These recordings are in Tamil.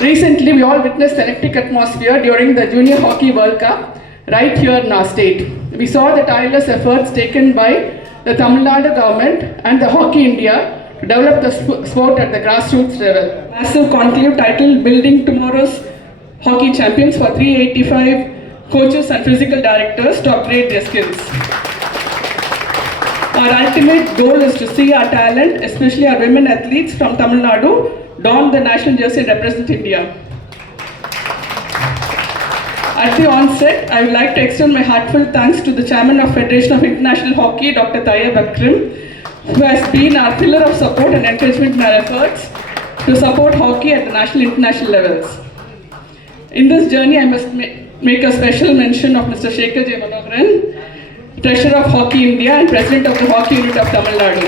Recently, we all witnessed electric atmosphere during the Junior Hockey World Cup right here in our state. We saw the tireless efforts taken by the Tamil Nadu government and the Hockey India to develop the sport at the grassroots level. Massive conclave titled Building Tomorrow's Hockey Champions for 385 coaches and physical directors to upgrade their skills. Our ultimate goal is to see our talent, especially our women athletes from Tamil Nadu, don the national jersey and represent India. At the onset, I would like to extend my heartfelt thanks to the Chairman of Federation of International Hockey, Dr. Tayyab Akram, who has been our pillar of support and encouragement in our efforts to support hockey at the national and international levels. In this journey, I must make a special mention of Mr. Shekhar J. Manoharan, Treasurer of Hockey India and President of the Hockey Unit of Tamil Nadu.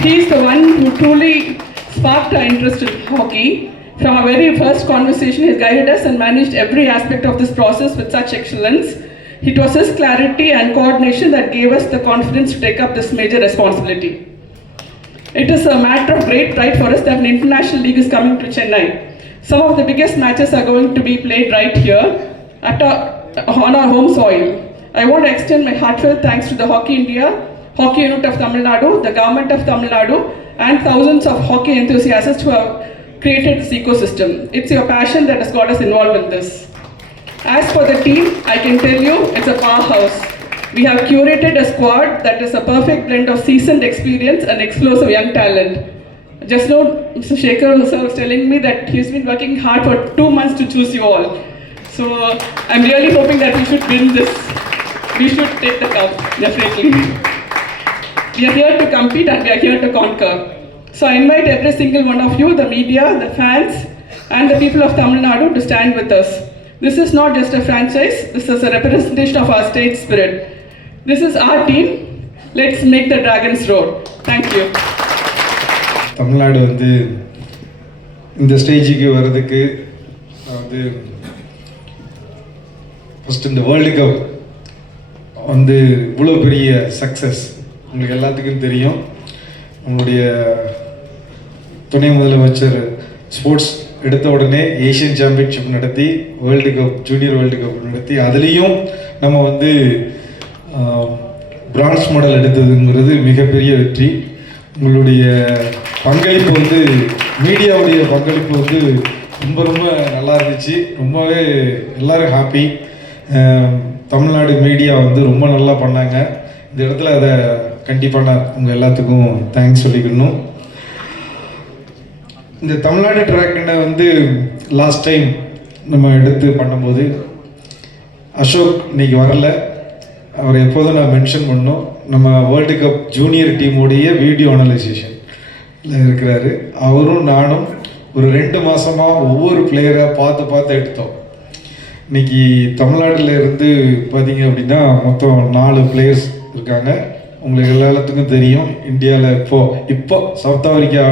He is the one who truly sparked our interest in hockey. From our very first conversation, he has guided us and managed every aspect of this process with such excellence. It was his clarity and coordination that gave us the confidence to take up this major responsibility. It is a matter of great pride for us that an international league is coming to Chennai. Some of the biggest matches are going to be played right here on our home soil. I want to extend my heartfelt thanks to the Hockey India, Hockey Unit of Tamil Nadu, the Government of Tamil Nadu, and thousands of hockey enthusiasts who have created this ecosystem. It's your passion that has got us involved in this. As for the team, I can tell you it's a powerhouse. We have curated a squad that is a perfect blend of seasoned experience and explosive young talent. Just now, Mr. Shekhar was telling me that he's been working hard for 2 months to choose you all. So I'm really hoping that we should win this. We should take the cup, definitely. We are here to compete and we are here to conquer. So I invite every single one of you, the media, the fans, and the people of Tamil Nadu to stand with us. This is not just a franchise, this is a representation of our state spirit. This is our team. Let's make the dragons roar. Thank you. Tamil Nadu வந்து இந்த ஸ்டேஜுக்கு வர்றதுக்கு வந்து ஃபர்ஸ்ட் இந்த வேர்ல்டு கப் வந்து இவ்வளோ பெரிய சக்ஸஸ் உங்களுக்கு எல்லாத்துக்கும் தெரியும். நம்மளுடைய துணை முதலமைச்சர் ஸ்போர்ட்ஸ் எடுத்த உடனே ஏஷியன் சாம்பியன்ஷிப் நடத்தி world cup junior world cup நடத்தி அதுலேயும் நம்ம வந்து பிரான்ஸ் மெடல் எடுத்ததுங்கிறது மிகப்பெரிய வெற்றி. உங்களுடைய பங்களிப்பு வந்து மீடியாவுடைய பங்களிப்பு வந்து ரொம்ப ரொம்ப நல்லா இருந்துச்சு. ரொம்பவே எல்லோரும் ஹாப்பி. தமிழ்நாடு மீடியா வந்து ரொம்ப நல்லா பண்ணாங்க. இந்த இடத்துல அதை கண்டிப்பாக நான் உங்கள் எல்லாத்துக்கும் தேங்க்ஸ் சொல்லிக்கணும். இந்த தமிழ்நாடு ட்ராக்னை வந்து லாஸ்ட் டைம் நம்ம எடுத்து பண்ணும்போது அசோக் இன்னைக்கு வரல. அவர் எப்போதும் நான் மென்ஷன் பண்ணோம். நம்ம வேர்ல்டு கப் ஜூனியர் டீமுடைய வீடியோ அனலைசேஷனில் இருக்கிறாரு. அவரும் நானும் ஒரு 2 மாதமாக ஒவ்வொரு பிளேயரை பார்த்து எடுத்தோம். இன்னைக்கு தமிழ்நாட்டில் இருந்து பார்த்தீங்க அப்படின்னா மொத்தம் 4 பிளேயர்ஸ் இருக்காங்க. உங்களுக்கு எல்லாத்துக்கும் தெரியும். இந்தியாவில் இப்போ சவுத் ஆஃப்ரிக்கா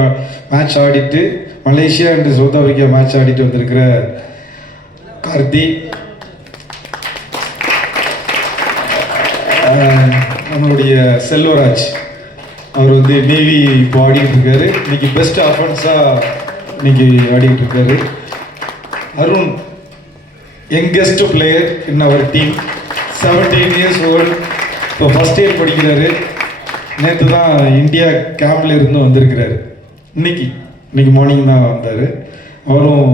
மேட்ச் ஆடிட்டு, Malaysia and south Africa match ஆடிட்டு வந்திருக்கிற கார்த்தி, நம்மளுடைய செல்வராஜ், அவர் வந்து நேவி இப்போ ஆடிக்கிட்டு இருக்காரு. இன்னைக்கு பெஸ்ட் அஃபென்ஸாக இன்னைக்கு ஆடிக்கிட்டு இருக்காரு. Arun, youngest player in our team, 17 years old, இப்போ ஃபஸ்ட் இயர் படிக்கிறாரு. நேற்று தான் இந்தியா கேம்பில் இருந்து வந்திருக்கிறாரு. இன்னைக்கு மார்னிங் தான் வந்தார். அவரும்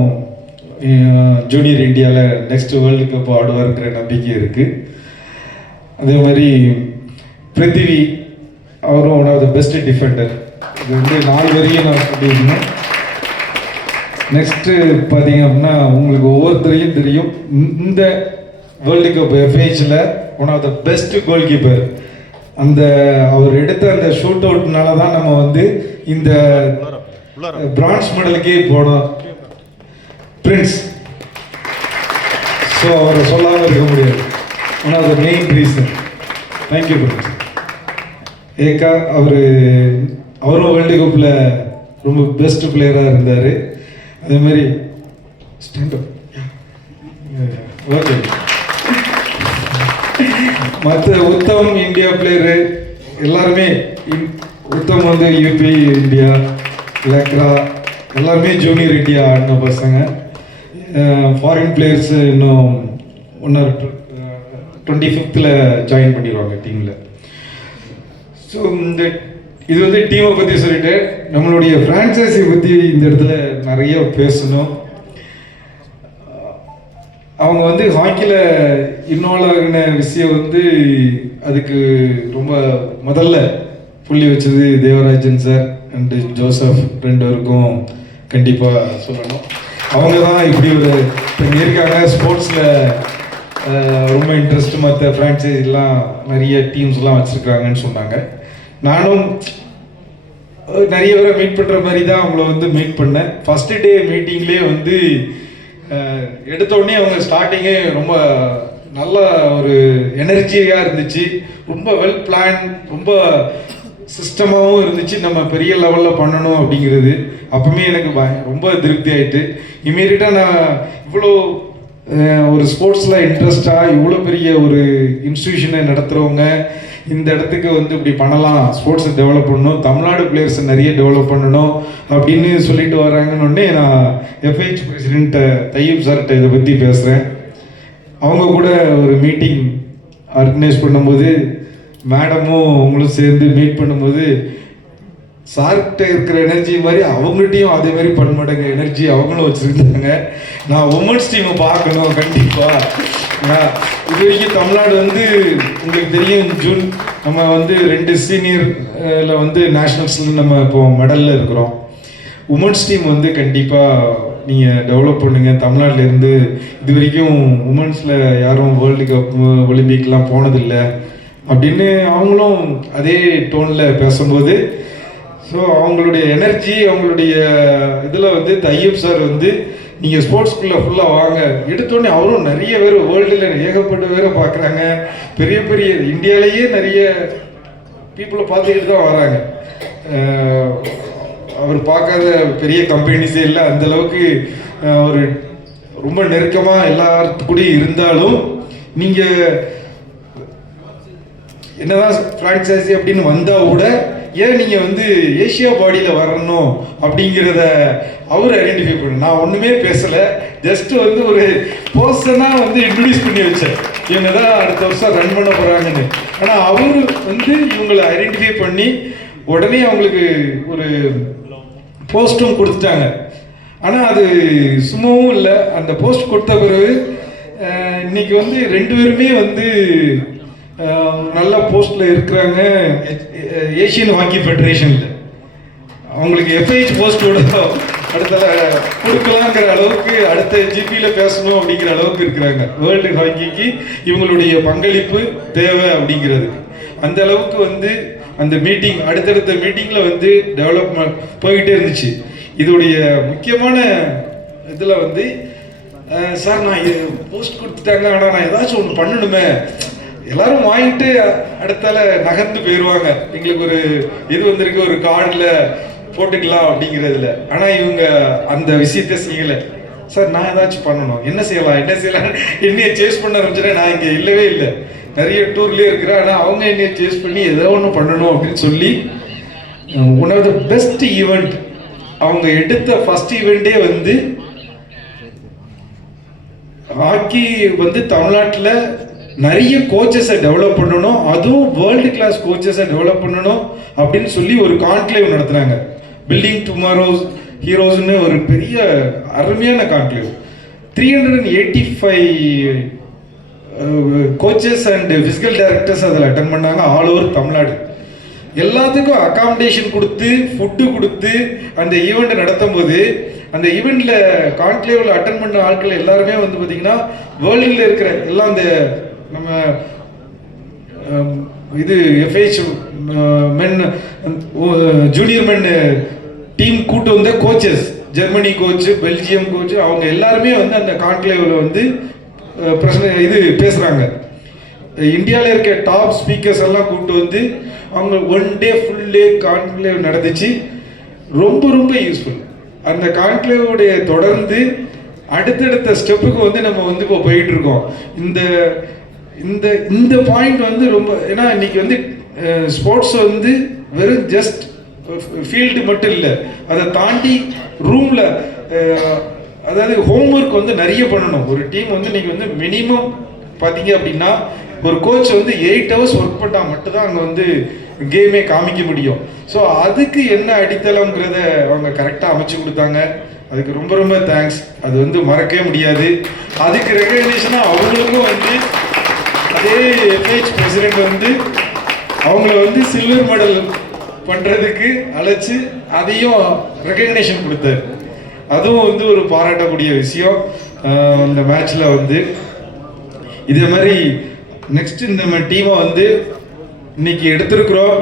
ஜூனியர் இந்தியாவில் நெக்ஸ்ட் வேர்ல்டு கப் ஆடுவாருங்கிற நம்பிக்கை இருக்குது. அதே மாதிரி பிருத்திவி, அவரும் one of the best defender. இது வந்து 4 வரையும் நான் சொல்லியிருந்தேன். நெக்ஸ்ட்டு பார்த்தீங்க அப்படின்னா உங்களுக்கு ஒவ்வொருத்தரையும் தெரியும். இந்த வேர்ல்டு கப் எஃப்ஐஹெச்சில் one of the best goalkeeper. அந்த அவர் எடுத்த அந்த ஷூட் அவுட்னால தான் நம்ம வந்து இந்த பிரான்ஸ் மெடலுக்கே போனோம். பிரின்ஸ், ஸோ அவரை சொல்லாமல் இருக்க முடியாது. One of the main reason. Thank you prince. ஏகா, அவரும் வேர்ல்டு கப்பில் ரொம்ப பெஸ்ட் பிளேயராக இருந்தார். அதே மாதிரி ஓகே, மற்ற உத்தம் இந்தியா பிளேயரு எல்லாருமே. உத்தம் வந்து யூபி இந்தியா, லக்ரா எல்லாருமே ஜூனியர் இந்தியா ஆடின பசங்க. ஃபாரின் பிளேயர்ஸ் இன்னும் 25th ஜாயின் பண்ணிடுவாங்க டீமில். ஸோ இது வந்து டீமை பற்றி சொல்லிட்டு நம்மளுடைய ஃப்ரான்ச்சைஸி பற்றி இந்த இடத்துல நிறைய பேசணும். அவங்க வந்து ஹாக்கியில் இன்வால்வ் ஆகின விஷயம் வந்து அதுக்கு ரொம்ப முதல்ல புள்ளி வச்சது தேவராஜன் சார் அண்டு ஜோசப் 2 பேருக்கும் கண்டிப்பாக சொல்லணும். அவங்க தான் இப்படி ஒரு இங்கே இருக்காங்க ஸ்போர்ட்ஸில் ரொம்ப இன்ட்ரெஸ்ட், மற்ற ஃப்ரான்ச்சைஸிலாம் நிறைய டீம்ஸ்லாம் வச்சுருக்காங்கன்னு சொன்னாங்க. நானும் நிறைய பேரை மீட் பண்ணுற மாதிரி தான் அவங்கள வந்து மீட் பண்ணேன். ஃபஸ்ட்டு டே மீட்டிங்லேயே வந்து எடுத்தோடனே அவங்க ஸ்டார்டிங்கே ரொம்ப நல்ல ஒரு எனர்ஜியாக இருந்துச்சு. ரொம்ப வெல் பிளான், ரொம்ப சிஸ்டமாகவும் இருந்துச்சு. நம்ம பெரிய லெவலில் பண்ணணும் அப்படிங்கிறது அப்பவுமே எனக்கு ரொம்ப திருப்தி ஆகிட்டு இமீடியட்டாக நான் இவ்வளோ ஒரு ஸ்போர்ட்ஸில் இன்ட்ரெஸ்டாக இவ்வளோ பெரிய ஒரு இன்ஸ்டிடியூஷனை நடத்துகிறவங்க இந்த இடத்துக்கு வந்து இப்படி பண்ணலாம், ஸ்போர்ட்ஸை டெவலப் பண்ணணும், தமிழ்நாடு பிளேயர்ஸை நிறைய டெவலப் பண்ணணும் அப்படின்னு சொல்லிட்டு வராங்கன்னு நான் FH பிரசிடென்ட் தையீப் சார்கிட்ட இதை பற்றி பேசுகிறேன். அவங்க கூட ஒரு மீட்டிங் ஆர்கனைஸ் பண்ணும்போது மேடமும் அவங்களும் சேர்ந்து மீட் பண்ணும்போது சார்கிட்ட இருக்கிற எனர்ஜி மாதிரி அவங்கள்ட்டையும் அதே மாதிரி பன்மடங்கு எனர்ஜி அவங்களும் வச்சுருந்தாங்க. நான் உமன்ஸ் டீமை பார்க்கணும் கண்டிப்பாக. இது வரைக்கும் தமிழ்நாடு வந்து உங்களுக்கு தெரியும், ஜூன் நம்ம வந்து 2 சீனியரில் வந்து நேஷ்னல்ஸில் நம்ம இப்போ மெடலில் இருக்கிறோம். உமன்ஸ் டீம் வந்து கண்டிப்பாக நீங்கள் டெவலப் பண்ணுங்கள். தமிழ்நாட்டிலேருந்து இது வரைக்கும் உமன்ஸில் யாரும் வேர்ல்டு கப் ஒலிம்பிக்லாம் போனதில்லை அப்படின்னு அவங்களும் அதே டோனில் பேசும்போது, ஸோ அவங்களுடைய எனர்ஜி அவங்களுடைய இதில் வந்து தையீப் சார் வந்து நீங்கள் ஸ்போர்ட்ஸ்குள்ளே ஃபுல்லாக வாங்க எடுத்தோடனே அவரும் நிறைய பேர் வேர்ல்டில் ஏகப்பட்ட பேரை பார்க்குறாங்க. பெரிய பெரிய இந்தியாவிலேயே நிறைய பீப்புளை பார்த்துக்கிட்டு தான் வராங்க. அவர் பார்க்காத பெரிய கம்பெனிஸே இல்லை. அந்தளவுக்கு ஒரு ரொம்ப நெருக்கமாக எல்லாத்துக்கூடயும் இருந்தாலும் நீங்கள் என்னதான் ஃப்ரான்ச்சைசி அப்படின்னு வந்தால் கூட ஏன் நீங்கள் வந்து ஏஷியா பாடியில் வரணும் அப்படிங்கிறத அவர் ஐடென்டிஃபை பண்ண. நான் ஒன்றுமே பேசலை, ஜஸ்ட் வந்து ஒரு பர்சனாக வந்து இன்ட்ரடியூஸ் பண்ணி வச்சேன். இவங்க தான் அடுத்த வருஷம் ரன் பண்ண போகிறாங்கன்னு. ஆனால் அவர் வந்து இவங்களை ஐடென்டிஃபை பண்ணி உடனே அவங்களுக்கு ஒரு போஸ்ட்டும் கொடுத்துட்டாங்க. ஆனால் அது சும்மாவும் இல்லை, அந்த போஸ்ட் கொடுத்த பிறகு இன்னைக்கு வந்து 2 பேருமே வந்து நல்ல போஸ்ட்டில் இருக்கிறாங்க. ஏஷியன் ஹாக்கி ஃபெடரேஷனில் அவங்களுக்கு FH போஸ்ட்டோட அடுத்த கொடுக்கலாங்கிற அளவுக்கு அடுத்த ஜிபியில் பேசணும் அப்படிங்கிற அளவுக்கு இருக்கிறாங்க. வேர்ல்டு ஹாக்கிக்கு இவங்களுடைய பங்களிப்பு தேவை அப்படிங்கிறதுக்கு அந்த அளவுக்கு வந்து அந்த மீட்டிங் அடுத்தடுத்த மீட்டிங்கில் வந்து டெவலப்மெண்ட் போய்கிட்டே இருந்துச்சு. இதோடைய முக்கியமான இதில் வந்து சார் நான் போஸ்ட் கொடுத்துட்டாங்க, ஆனால் நான் ஏதாச்சும் ஒன்று பண்ணணுமே, எல்லாரும் வாங்கிட்டு அடுத்தால நகர்ந்து போயிடுவாங்க, எங்களுக்கு ஒரு இது வந்திருக்கு ஒரு கார்டில் போட்டுக்கலாம் அப்படிங்கிறதுல. ஆனால் இவங்க அந்த விஷயத்த செய்யலை. சார் நான் ஏதாச்சும் பண்ணணும், என்ன செய்யலாம் என்னைய சேஸ் பண்ண ஆரம்பிச்சுட்டேன். நான் இங்கே இல்லவே இல்லை, நிறைய டூர்லேயே இருக்கிறேன். ஆனால் அவங்க என்னைய சேஸ் பண்ணி ஏதோ ஒன்று பண்ணணும் அப்படின்னு சொல்லி one of the best event அவங்க எடுத்த ஃபர்ஸ்ட் ஈவெண்ட்டே வந்து ஹாக்கி வந்து தமிழ்நாட்டில் நிறைய கோச்சஸை டெவலப் பண்ணணும், அதுவும் வேர்ல்டு கிளாஸ் கோச்சஸை டெவலப் பண்ணணும் அப்படின்னு சொல்லி ஒரு கான்க்ளேவ் நடத்துனாங்க. பில்டிங் டுமாரோஸ் ஹீரோஸ்னு ஒரு பெரிய அருமையான conclave. 385 coaches and physical directors அதில் அட்டன் பண்ணாங்க, ஆல் ஓவர் தமிழ்நாடு. எல்லாத்துக்கும் அகாமடேஷன் கொடுத்து ஃபுட்டு கொடுத்து அந்த ஈவெண்ட்டை நடத்தும் போது அந்த ஈவெண்ட்டில் கான்க்ளேவில் அட்டன் பண்ண ஆட்கள் எல்லாருமே வந்து பார்த்திங்கன்னா வேர்ல்டில் இருக்கிற எல்லாம் அந்த நம்ம இது FH மென் ஜூனியர் மென் டீம் கூட்டு வந்த coaches, Germany coach, Belgium coach, அவங்க எல்லாருமே வந்து அந்த கான்க்ளேவில் வந்து இது பேசுகிறாங்க. இந்தியாவில் இருக்க டாப் ஸ்பீக்கர்ஸ் எல்லாம் கூப்பிட்டு வந்து அவங்க 1 டே ஃபுல் டே கான்க்ளேவ் நடந்துச்சு. ரொம்ப ரொம்ப யூஸ்ஃபுல். அந்த கான்க்ளேவோடைய தொடர்ந்து அடுத்தடுத்த ஸ்டெப்புக்கு வந்து நம்ம வந்து இப்போ போயிட்டு இருக்கோம். இந்த இந்த இந்த பாயிண்ட் வந்து ரொம்ப, ஏன்னா இன்னைக்கு வந்து ஸ்போர்ட்ஸ் வந்து வெறும் ஜஸ்ட் ஃபீல்டு மட்டும் இல்லை, அதை தாண்டி ரூமில் அதாவது ஹோம்ஒர்க் வந்து நிறைய பண்ணணும். ஒரு டீம் வந்து நீங்கள் வந்து மினிமம் பார்த்தீங்க அப்படின்னா ஒரு கோச் வந்து 8 hours ஒர்க் பண்ணால் மட்டும்தான் அங்கே வந்து கேமே காமிக்க முடியும். ஸோ அதுக்கு என்ன அடித்தளம்ங்கிறத அவங்க கரெக்டாக அமைச்சு கொடுத்தாங்க. அதுக்கு ரொம்ப ரொம்ப தேங்க்ஸ். அது வந்து மறக்கவே முடியாது. அதுக்கு ரெகக்னேஷனாக அவங்களுக்கும் வந்து அதே FH பிரசிடென்ட் வந்து அவங்கள வந்து சில்வர் மெடல் பண்ணுறதுக்கு அழைச்சி அதையும் ரெகக்னேஷன் கொடுத்தாரு. அதுவும் வந்து ஒரு பாராட்டக்கூடிய விஷயம். இந்த மேட்ச்சில் வந்து இதே மாதிரி நெக்ஸ்ட் இந்த டீமை வந்து இன்னைக்கு எடுத்திருக்கிறோம்.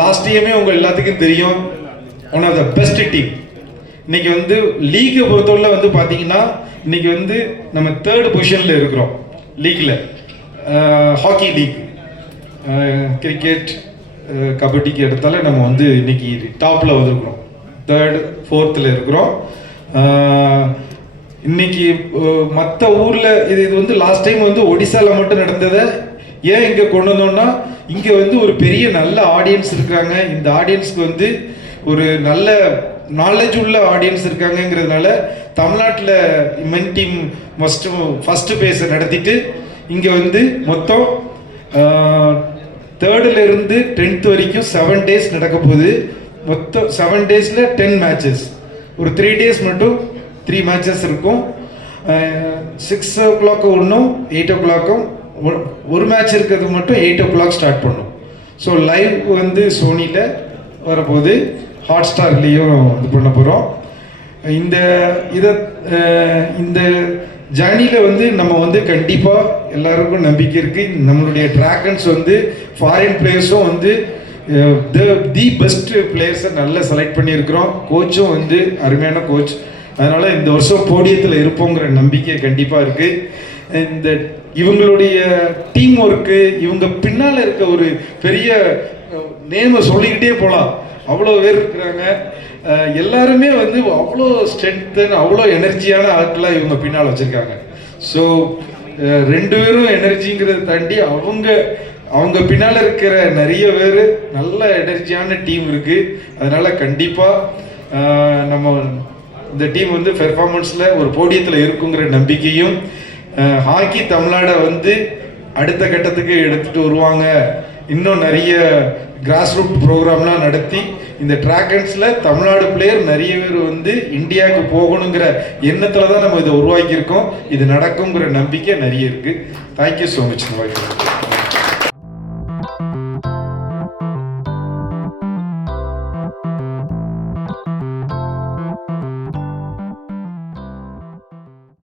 லாஸ்ட் இயமே உங்கள் எல்லாத்துக்கும் தெரியும், one of the best team. இன்னைக்கு வந்து லீக்கை பொறுத்தவரை வந்து பார்த்தீங்கன்னா இன்னைக்கு வந்து நம்ம 3rd பொசிஷனில் இருக்கிறோம் லீக்கில். ஹாக்கி லீக், கிரிக்கெட், கபடிக்கு எடுத்தாலே நம்ம வந்து இன்னைக்கு டாப்பில் வந்திருக்கிறோம். 3rd 4th இருக்கிறோம். இன்னைக்கு மற்ற ஊரில் இது வந்து லாஸ்ட் டைம் வந்து ஒடிசாவில் மட்டும் நடந்ததை ஏன் இங்கே கொண்டு வந்தோம்னா, இங்கே வந்து ஒரு பெரிய நல்ல ஆடியன்ஸ் இருக்காங்க. இந்த ஆடியன்ஸ்க்கு வந்து ஒரு நல்ல நாலேஜ் உள்ள ஆடியன்ஸ் இருக்காங்கங்கிறதுனால தமிழ்நாட்டில் மென் டீம் ஃபஸ்ட்டு பேஸை நடத்திட்டு இங்கே வந்து மொத்தம் 3rd இருந்து 10th வரைக்கும் 7 days நடக்க போகுது. மொத்தம் 7 daysல 10 matches. ஒரு 3 days மட்டும் 3 matches இருக்கும். 6 o'clock ஒன்றும் 8 o'clock ஒரு மேட்ச் இருக்கிறது மட்டும் 8 o'clock ஸ்டார்ட் பண்ணும். ஸோ லைவ் வந்து சோனியில் வரப்போகுது, ஹாட் ஸ்டார்லேயும் இது பண்ண போகிறோம். இந்த ஜர்னியில் வந்து நம்ம வந்து கண்டிப்பாக எல்லாருக்கும் நம்பிக்கை இருக்குது. நம்மளுடைய டிராகன்ஸ் வந்து ஃபாரின் பிளேயர்ஸும் வந்து தி பெஸ்ட் பிளேயர்ஸை நல்லா செலக்ட் பண்ணியிருக்கிறோம். கோச்சும் வந்து அருமையான கோச். அதனால் இந்த வருஷம் போடியத்தில் இருப்போங்கிற நம்பிக்கை கண்டிப்பாக இருக்குது. இவங்களுடைய டீம் ஒர்க்கு, இவங்க பின்னால் இருக்க ஒரு பெரிய நேமை சொல்லிக்கிட்டே போகலாம். அவ்வளோ பேர் இருக்கிறாங்க. எல்லாருமே வந்து அவ்வளோ ஸ்ட்ரென்த்து, அவ்வளோ எனர்ஜியான ஆட்களாக இவங்க பின்னால் வச்சுருக்காங்க. ஸோ 2 பேரும் எனர்ஜிங்கிறத தாண்டி அவங்க பின்னால் இருக்கிற நிறைய பேர் நல்ல எனர்ஜியான டீம் இருக்குது. அதனால் கண்டிப்பாக நம்ம இந்த டீம் வந்து பெர்ஃபார்மன்ஸில் ஒரு போடியத்தில் இருக்குங்கிற நம்பிக்கையும், ஹாக்கி தமிழ்நாடை வந்து அடுத்த கட்டத்துக்கு எடுத்துகிட்டு வருவாங்க. இன்னும் நிறைய கிராஸ் ரூட் ப்ரோக்ராம்லாம் நடத்தி இந்த டிராகன்ஸில் தமிழ்நாடு பிளேயர் நிறைய பேர் வந்து இந்தியாவுக்கு போகணுங்கிற எண்ணத்தில் தான் நம்ம இதை உருவாக்கியிருக்கோம். இது நடக்குங்கிற நம்பிக்கை நிறைய இருக்குது. Thank you so much.